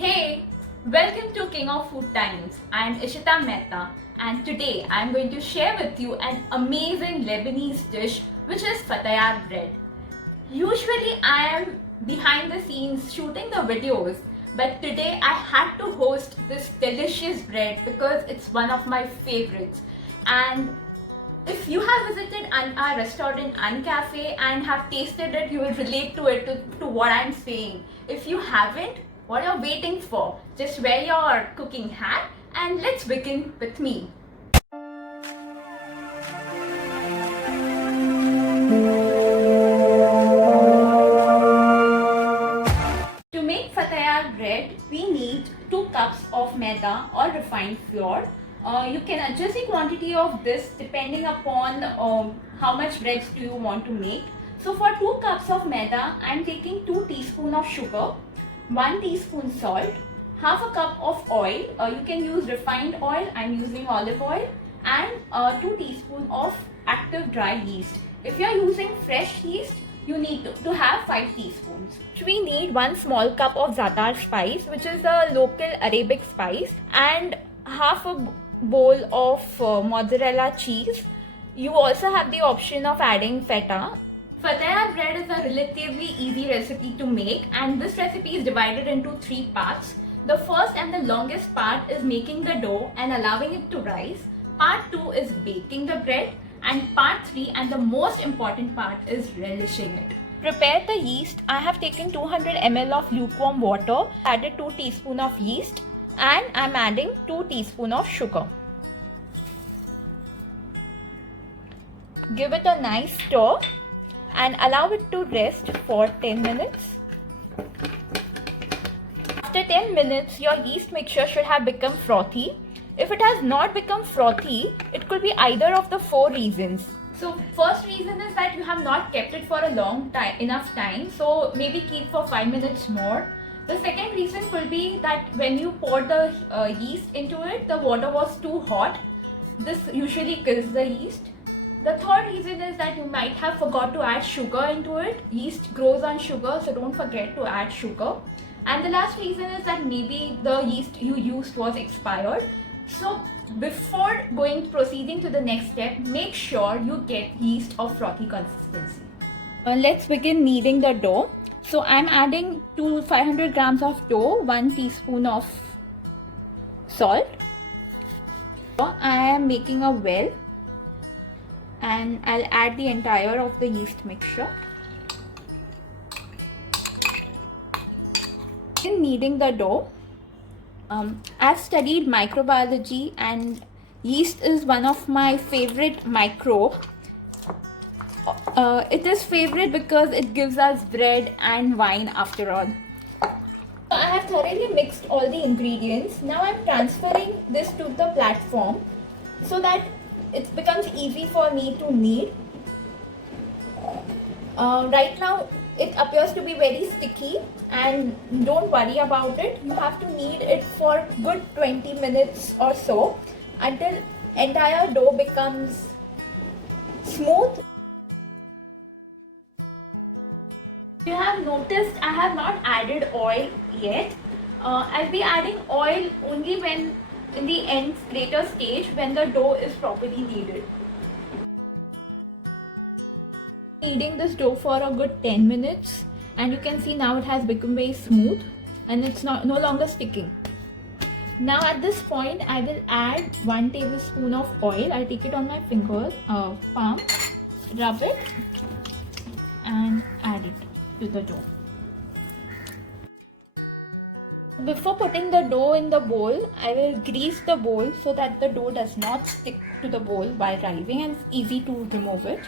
Hey, welcome to King of Food Times. I'm Ishita Mehta and today I'm going to share with you an amazing Lebanese dish which is fatayar bread. Usually I am behind the scenes shooting the videos, but today I had to host this delicious bread because it's one of my favorites. And if you have visited our restaurant and cafe and have tasted it, you will relate to it to what I'm saying. If you haven't, what you're waiting for? Just wear your cooking hat and let's begin with me. To make fatayar bread, we need 2 cups of maida or refined flour. You can adjust the quantity of this depending upon how much breads do you want to make. So for 2 cups of maida, I am taking 2 teaspoons of sugar, 1 teaspoon salt, half a cup of oil. You can use refined oil, I am using olive oil, and 2 teaspoons of active dry yeast. If you are using fresh yeast, you need to have 5 teaspoons. We need 1 small cup of za'atar spice, which is a local Arabic spice, and half a bowl of mozzarella cheese. You also have the option of adding feta. Fatayar bread is a relatively easy recipe to make, and this recipe is divided into 3 parts. The first and the longest part is making the dough and allowing it to rise. Part 2 is baking the bread, and part 3 and the most important part is relishing it. Prepare the yeast. I have taken 200 ml of lukewarm water, added 2 teaspoons of yeast, and I am adding 2 teaspoons of sugar. Give it a nice stir and allow it to rest for 10 minutes. After 10 minutes, your yeast mixture should have become frothy. If it has not become frothy, it could be either of the 4 reasons. So first reason is that you have not kept it for a long time, enough time. So maybe keep for 5 minutes more. The second reason could be that when you pour the yeast into it, the water was too hot. This usually kills the yeast. The third reason is that you might have forgot to add sugar into it. Yeast grows on sugar, so don't forget to add sugar. And the last reason is that maybe the yeast you used was expired. So before proceeding to the next step, make sure you get yeast of frothy consistency. Let's begin kneading the dough. So I'm adding to 500 grams of dough, 1 teaspoon of salt. I am making a well and I'll add the entire of the yeast mixture. In kneading the dough, I've studied microbiology and yeast is one of my favorite microbes. It is favorite because it gives us bread and wine after all. I have thoroughly mixed all the ingredients. Now I'm transferring this to the platform so that it becomes easy for me to knead. Right now it appears to be very sticky, and don't worry about it. You have to knead it for good 20 minutes or so until entire dough becomes smooth. You have noticed I have not added oil yet. I'll be adding oil only when in the later stage when the dough is properly kneaded. Kneading this dough for a good 10 minutes, and you can see now it has become very smooth and it's no longer sticking. Now at this point I will add 1 tablespoon of oil. I'll take it on my finger, palm, rub it and add it to the dough. Before putting the dough in the bowl, I will grease the bowl so that the dough does not stick to the bowl while rising and it's easy to remove it.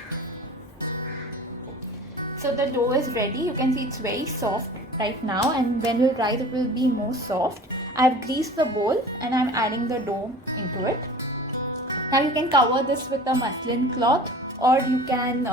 So the dough is ready. You can see it's very soft right now, and when it rise it will be more soft. I have greased the bowl and I am adding the dough into it. Now you can cover this with a muslin cloth, or you can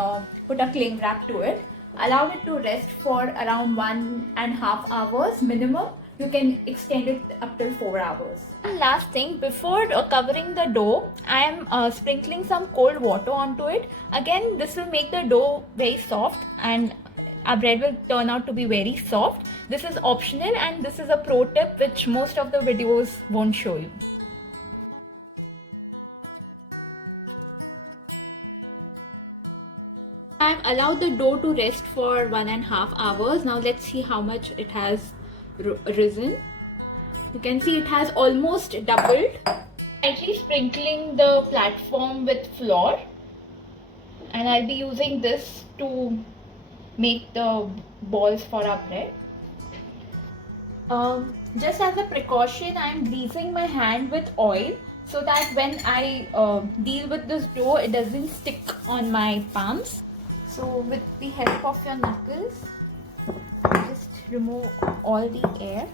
put a cling wrap to it. Allow it to rest for around 1.5 hours minimum. You can extend it up to 4 hours. And last thing, before covering the dough, I am sprinkling some cold water onto it. Again, this will make the dough very soft, and our bread will turn out to be very soft. This is optional, and this is a pro tip which most of the videos won't show you. I've allowed the dough to rest for 1.5 hours. Now let's see how much it has risen. You can see it has almost doubled. Slightly sprinkling the platform with flour, and I'll be using this to make the balls for our bread. Just as a precaution, I am greasing my hand with oil so that when I deal with this dough, it doesn't stick on my palms. So with the help of your knuckles, just remove all the air.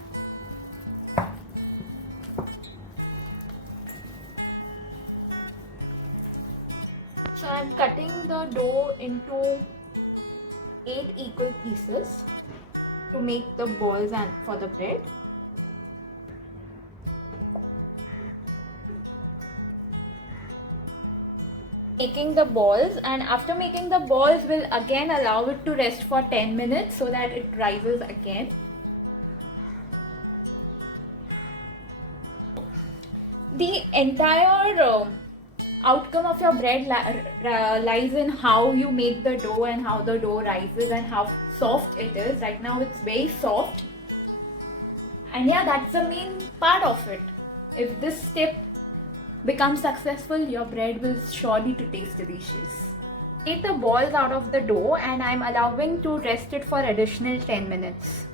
So I'm cutting the dough into 8 equal pieces to make the balls and for the bread. Making the balls, and after making the balls we'll again allow it to rest for 10 minutes so that it rises again. The entire outcome of your bread lies in how you make the dough and how the dough rises and how soft it is. Right now it's very soft, and yeah, that's the main part of it. If this step becomes successful, your bread will surely to taste delicious. Take the balls out of the dough, and I'm allowing to rest it for additional 10 minutes.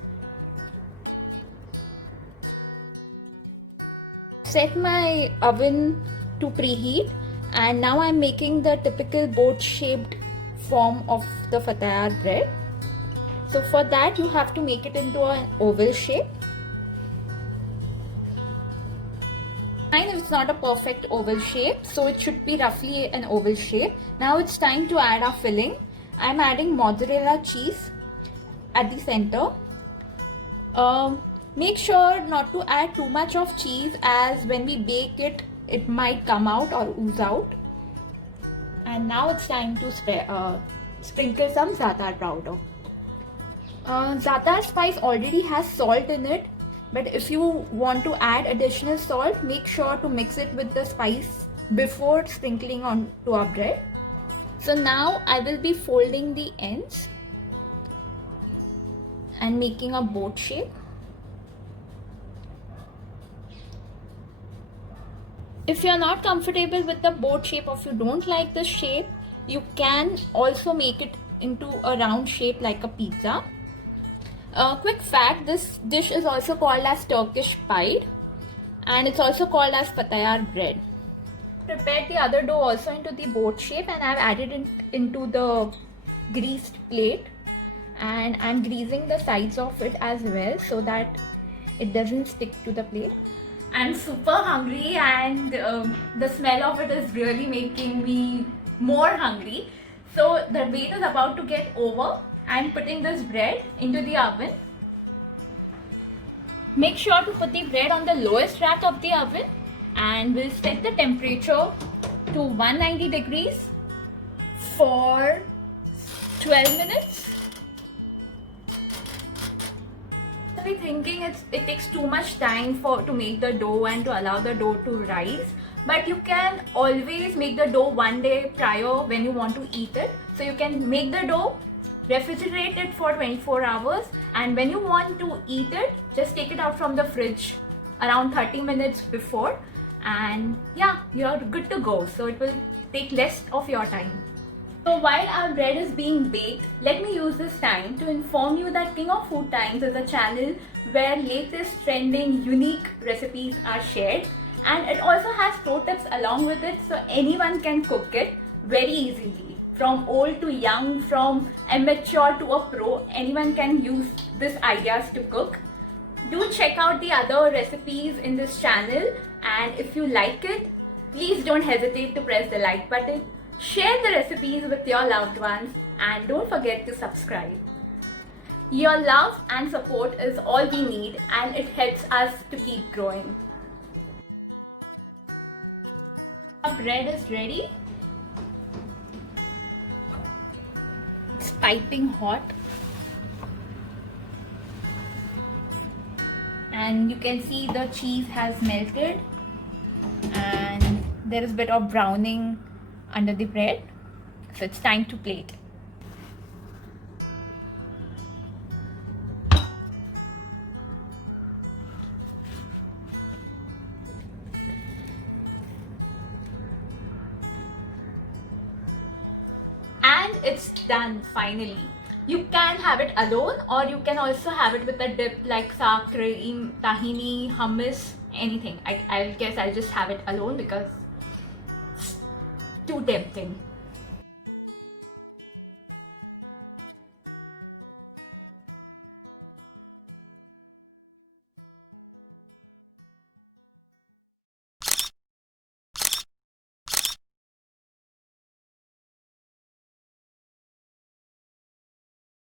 Set my oven to preheat, and now I'm making the typical boat shaped form of the fatayar bread. So for that you have to make it into an oval shape. Fine, it's not a perfect oval shape, so it should be roughly an oval shape. Now it's time to add our filling. I'm adding mozzarella cheese at the center. Make sure not to add too much of cheese, as when we bake it, it might come out or ooze out. And now it's time to sprinkle some za'atar powder. Za'atar spice already has salt in it, but if you want to add additional salt, make sure to mix it with the spice before sprinkling onto our bread. So now I will be folding the ends and making a boat shape. If you are not comfortable with the boat shape, or if you don't like the shape, you can also make it into a round shape like a pizza. Quick fact, this dish is also called as Turkish pied, and it's also called as fatayar bread. Prepared the other dough also into the boat shape, and I've added it into the greased plate, and I'm greasing the sides of it as well so that it doesn't stick to the plate. I'm super hungry, and the smell of it is really making me more hungry. So the wait is about to get over. I'm putting this bread into the oven. Make sure to put the bread on the lowest rack of the oven, and we'll set the temperature to 190 degrees for 12 minutes. Be thinking it takes too much time to make the dough and to allow the dough to rise, but you can always make the dough one day prior when you want to eat it. So you can make the dough, refrigerate it for 24 hours, and when you want to eat it, just take it out from the fridge around 30 minutes before, and yeah, you're good to go. So it will take less of your time. So while our bread is being baked, let me use this time to inform you that King of Food Times is a channel where latest trending unique recipes are shared, and it also has pro tips along with it, so anyone can cook it very easily. From old to young, from amateur to a pro, anyone can use these ideas to cook. Do check out the other recipes in this channel, and if you like it, please don't hesitate to press the like button. Share the recipes with your loved ones, and don't forget to subscribe. Your love and support is all we need, and it helps us to keep growing. Our bread is ready. It's piping hot. and you can see the cheese has melted and there is a bit of browning under the bread, so it's time to plate. And it's done finally. You can have it alone or you can also have it with a dip like sour cream, tahini, hummus, anything. I guess I'll just have it alone because it's too tempting.